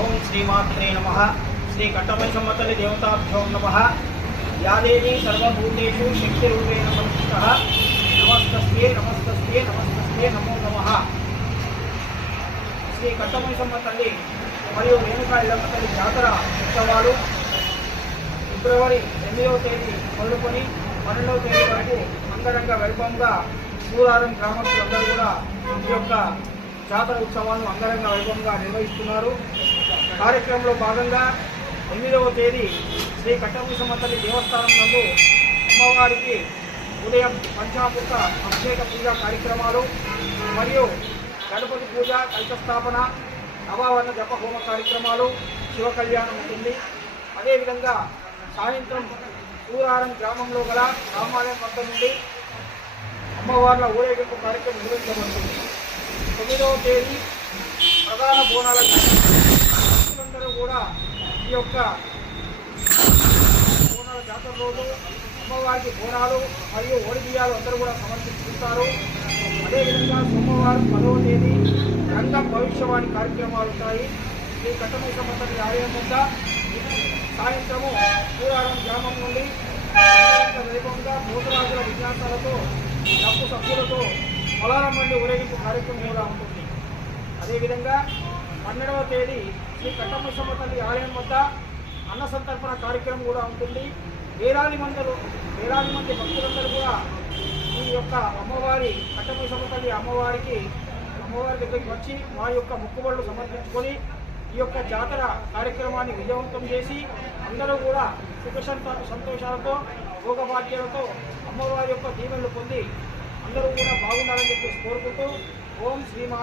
ఓం శ్రీమాత్రే నమ. శ్రీ కట్టమైసమ్మ తల్లి దేవతాభ్యో నమ. యాదేవి సర్వభూతేషు శక్తిరూపేణ సంస్థిత నమస్తస్యే నమస్తస్యే నమస్తస్యే నమో నమ. శ్రీ కట్టమైసమ్మ తల్లి మరియు రేణుకా ఇళ్ళమ్మ తల్లి జాతర ఉత్సవాలు ఫిబ్రవరి ఎనిమిదవ తేదీ మొదలుకొని పన్నెండవ తేదీ వరకు అంగరంగ వైభవంగా సూరారం గ్రామస్తులందరూ కూడా ఈ యొక్క జాతర ఉత్సవాలను అంగరంగ వైభవంగా నిర్వహిస్తున్నారు. కార్యక్రమంలో భాగంగా ఎనిమిదవ తేదీ శ్రీ కట్టభూషమ్మ తల్లి దేవస్థానం నందు అమ్మవారికి ఉదయం పంచామృత అభిషేక పూజ కార్యక్రమాలు మరియు గణపతి పూజ కల్పస్థాపన నవావరణ జప హోమ కార్యక్రమాలు శివ కళ్యాణం ఉంటుంది. అదేవిధంగా సాయంత్రం సూరారం గ్రామంలో గల రామాలయం వద్ద నుండి అమ్మవార్ల ఊరేగింపు కార్యక్రమం నిర్వహించబడుతుంది. తొమ్మిదవ తేదీ ప్రధాన బోనాల కూడా ఈ యొక్క బోనాల జాతర రోజు అమ్మవారికి బోనాలు మరియు ఓడిబియ్యాలు అందరూ కూడా సమర్పించుకుంటారు. అదేవిధంగా సోమవారం పదవ తేదీ రంగం భవిష్యవాణి కార్యక్రమాలు ఉంటాయి. శ్రీ కట్టమూసమ్మ తల్లి ఆలయం వద్ద సాయంత్రము పూరారం గ్రామం నుండి అంగరంగ వైభవంగా భూతరాజుల విన్యాసాలతో డబ్బు సభ్యులతో పొలారం నుండి ఊరేగింపు కార్యక్రమం కూడా ఉంటుంది. అదేవిధంగా పన్నెండవ తేదీ శ్రీ కట్టమూసమ్మ తల్లి ఆలయం వద్ద అన్న సంతర్పణ కార్యక్రమం కూడా ఉంటుంది. వేలాది మందిలో వేలాది మంది భక్తులందరూ కూడా ఈ యొక్క అమ్మవారి కట్టమూసమ్మ తల్లి అమ్మవారికి అమ్మవారి దగ్గరికి వచ్చి మా యొక్క మొక్కుబడులు సమర్పించుకొని ఈ యొక్క జాతర కార్యక్రమాన్ని విజయవంతం చేసి అందరూ కూడా సుఖ సంతోషాలతో భోగభాగ్యాలతో అమ్మవారి యొక్క దీవెనలు పొంది అందరూ కూడా బాగుండాలని చెప్పేసి కోరుకుంటూ ఓం శ్రీమా